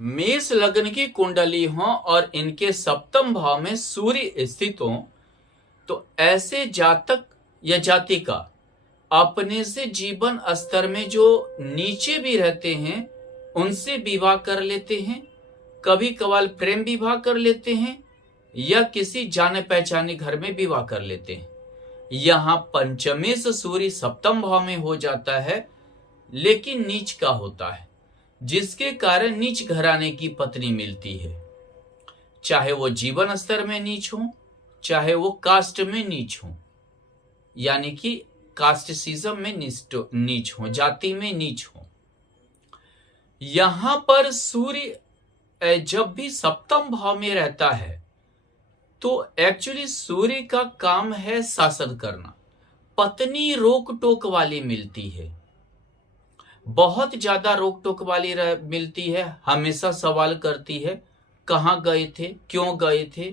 मेष लग्न की कुंडली हो और इनके सप्तम भाव में सूर्य स्थित हो तो ऐसे जातक या जातिका अपने से जीवन स्तर में जो नीचे भी रहते हैं उनसे विवाह कर लेते हैं, कभी कभार प्रेम विवाह कर लेते हैं या किसी जाने पहचाने घर में विवाह कर लेते हैं। यहाँ पंचमेश सूर्य सप्तम भाव में हो जाता है लेकिन नीच का होता है, जिसके कारण नीच घराने की पत्नी मिलती है। चाहे वो जीवन स्तर में नीच हो, चाहे वो कास्ट में नीच हो, यानी कि कास्टिसिज्म में नीच हो, जाति में नीच हो। यहां पर सूर्य जब भी सप्तम भाव में रहता है तो एक्चुअली सूर्य का काम है शासन करना। पत्नी रोक टोक वाली मिलती है, बहुत ज्यादा रोक टोक वाली मिलती है, हमेशा सवाल करती है कहाँ गए थे, क्यों गए थे,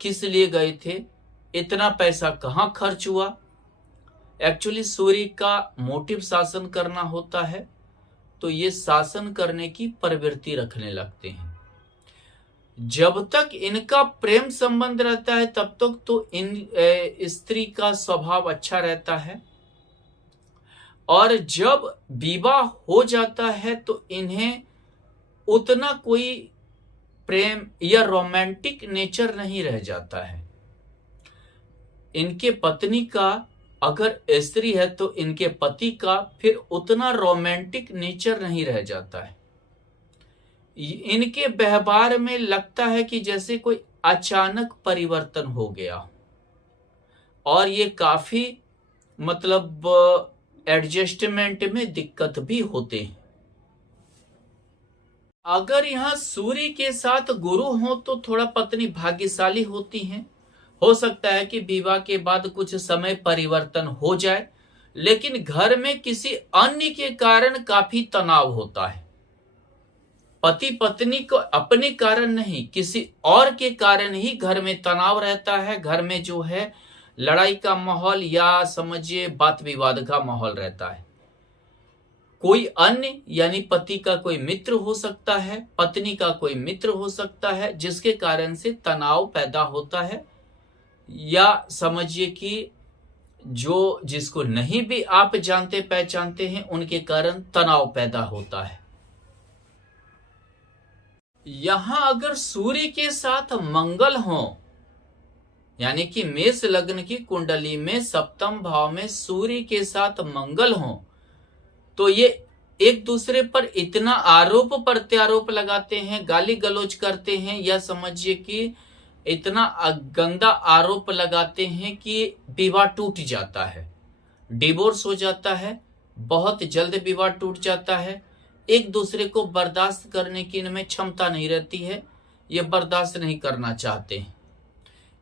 किस लिए गए थे, इतना पैसा कहाँ खर्च हुआ। एक्चुअली सूर्य का मोटिव शासन करना होता है, तो ये शासन करने की प्रवृत्ति रखने लगते हैं। जब तक इनका प्रेम संबंध रहता है तब तक तो इन स्त्री का स्वभाव अच्छा रहता है, और जब विवाह हो जाता है तो इन्हें उतना कोई प्रेम या रोमांटिक नेचर नहीं रह जाता है। इनके पत्नी का अगर स्त्री है तो इनके पति का फिर उतना रोमांटिक नेचर नहीं रह जाता है। इनके व्यवहार में लगता है कि जैसे कोई अचानक परिवर्तन हो गया, और ये काफी मतलब एडजस्टमेंट में दिक्कत भी होते हैं। अगर यहाँ सूर्य के साथ गुरु हो तो थोड़ा पत्नी भाग्यशाली होती हैं। हो सकता है कि विवाह के बाद कुछ समय परिवर्तन हो जाए, लेकिन घर में किसी अन्य के कारण काफी तनाव होता है। पति पत्नी को अपने कारण नहीं, किसी और के कारण ही घर में तनाव रहता है। घर में जो है लड़ाई का माहौल या समझिए बात विवाद का माहौल रहता है। कोई अन्य यानी पति का कोई मित्र हो सकता है, पत्नी का कोई मित्र हो सकता है, जिसके कारण से तनाव पैदा होता है, या समझिए कि जो जिसको नहीं भी आप जानते पहचानते हैं उनके कारण तनाव पैदा होता है। यहां अगर सूर्य के साथ मंगल हो, यानी कि मेष लग्न की कुंडली में सप्तम भाव में सूर्य के साथ मंगल हो, तो ये एक दूसरे पर इतना आरोप प्रत्यारोप लगाते हैं, गाली गलौज करते हैं, या समझिए कि इतना गंदा आरोप लगाते हैं कि विवाह टूट जाता है, डिवोर्स हो जाता है, बहुत जल्द विवाह टूट जाता है। एक दूसरे को बर्दाश्त करने की इनमें क्षमता नहीं रहती है, ये बर्दाश्त नहीं करना चाहते हैं।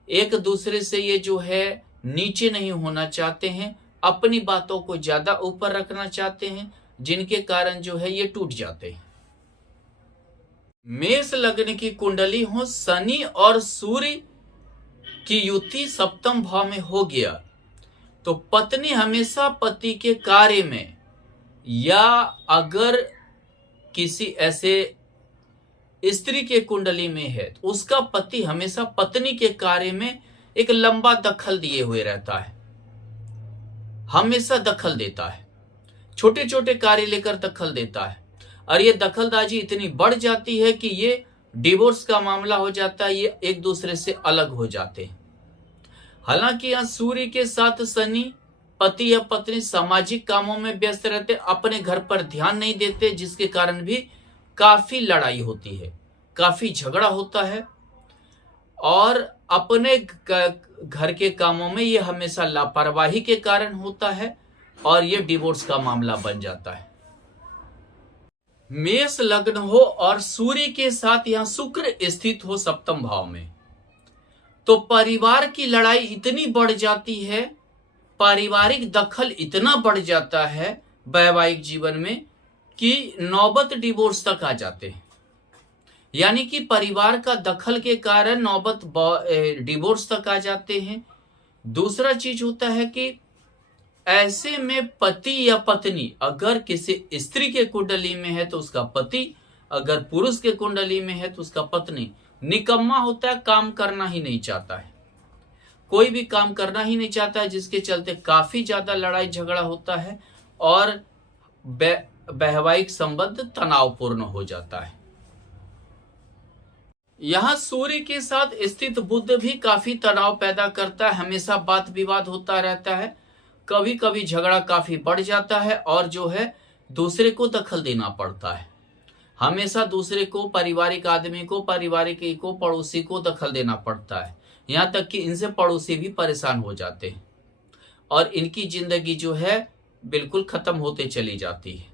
एक दूसरे से ये जो है नीचे नहीं होना चाहते हैं, अपनी बातों को ज्यादा ऊपर रखना चाहते हैं, जिनके कारण जो है ये टूट जाते हैं। मेष लग्न की कुंडली हो, शनि और सूर्य की युति सप्तम भाव में हो गया तो पत्नी हमेशा पति के कार्य में, या अगर किसी ऐसे स्त्री के कुंडली में है तो उसका पति हमेशा पत्नी के कार्य में एक लंबा दखल दिए हुए रहता है, हमेशा दखल देता है, छोटे छोटे कार्य लेकर दखल देता है, और ये दखलंदाजी इतनी बढ़ जाती है कि ये डिवोर्स का मामला हो जाता है, ये एक दूसरे से अलग हो जाते हैं। हालांकि यहाँ सूर्य के साथ शनि, पति या पत्नी सामाजिक कामों में व्यस्त रहते, अपने घर पर ध्यान नहीं देते, जिसके कारण भी काफी लड़ाई होती है, काफी झगड़ा होता है, और अपने घर के कामों में ये हमेशा लापरवाही के कारण होता है, और ये डिवोर्स का मामला बन जाता है। मेष लग्न हो और सूर्य के साथ यहां शुक्र स्थित हो सप्तम भाव में, तो परिवार की लड़ाई इतनी बढ़ जाती है, पारिवारिक दखल इतना बढ़ जाता है वैवाहिक जीवन में कि नौबत डिवोर्स तक आ जाते हैं। यानी कि परिवार का दखल के कारण नौबत डिवोर्स तक आ जाते हैं। दूसरा चीज होता है कि ऐसे में पति या पत्नी अगर किसी स्त्री के कुंडली में है तो उसका पति अगर पुरुष के कुंडली में है तो उसका पत्नी निकम्मा होता है, काम करना ही नहीं चाहता है, कोई भी काम करना ही नहीं चाहता है, जिसके चलते काफी ज्यादा लड़ाई झगड़ा होता है और वैवाहिक संबंध तनावपूर्ण हो जाता है। यहाँ सूर्य के साथ स्थित बुध भी काफी तनाव पैदा करता है, हमेशा बात विवाद होता रहता है, कभी कभी झगड़ा काफी बढ़ जाता है और जो है दूसरे को दखल देना पड़ता है, हमेशा दूसरे को, पारिवारिक आदमी को, पारिवारिक को, पड़ोसी को दखल देना पड़ता है। यहाँ तक कि इनसे पड़ोसी भी परेशान हो जाते हैं और इनकी जिंदगी जो है बिल्कुल खत्म होते चली जाती है।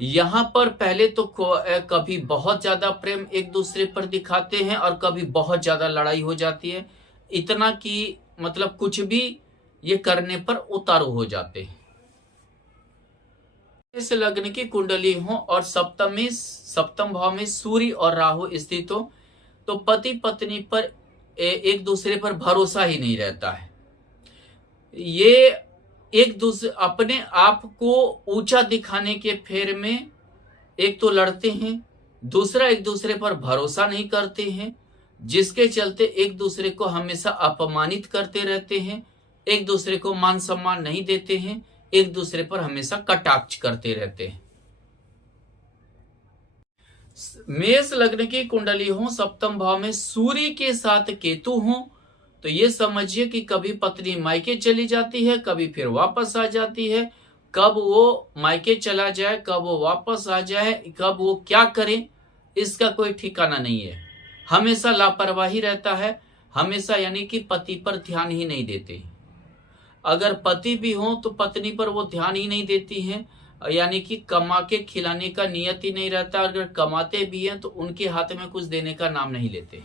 यहाँ पर पहले तो कभी बहुत ज्यादा प्रेम एक दूसरे पर दिखाते हैं और कभी बहुत ज्यादा लड़ाई हो जाती है, इतना कि मतलब कुछ भी ये करने पर उतारू हो जाते हैं। इस लग्न की कुंडली हो और सप्तम भाव में सूर्य और राहु स्थित हो तो पति पत्नी पर एक दूसरे पर भरोसा ही नहीं रहता है। ये एक दूसरे अपने आप को ऊंचा दिखाने के फेर में एक तो लड़ते हैं, दूसरा एक दूसरे पर भरोसा नहीं करते हैं, जिसके चलते एक दूसरे को हमेशा अपमानित करते रहते हैं, एक दूसरे को मान सम्मान नहीं देते हैं, एक दूसरे पर हमेशा कटाक्ष करते रहते हैं। मेष लग्न की कुंडली हो, सप्तम भाव में सूर्य के साथ केतु हो तो ये समझिए कि कभी पत्नी मायके चली जाती है, कभी फिर वापस आ जाती है, कब वो मायके चला जाए, कब वो वापस आ जाए, कब वो क्या करे इसका कोई ठिकाना नहीं है, हमेशा लापरवाही रहता है, हमेशा यानी कि पति पर ध्यान ही नहीं देते। अगर पति भी हो तो पत्नी पर वो ध्यान ही नहीं देती हैं, यानी कि कमा के खिलाने का नियत ही नहीं रहता, अगर कमाते भी हैं तो उनके हाथ में कुछ देने का नाम नहीं लेते।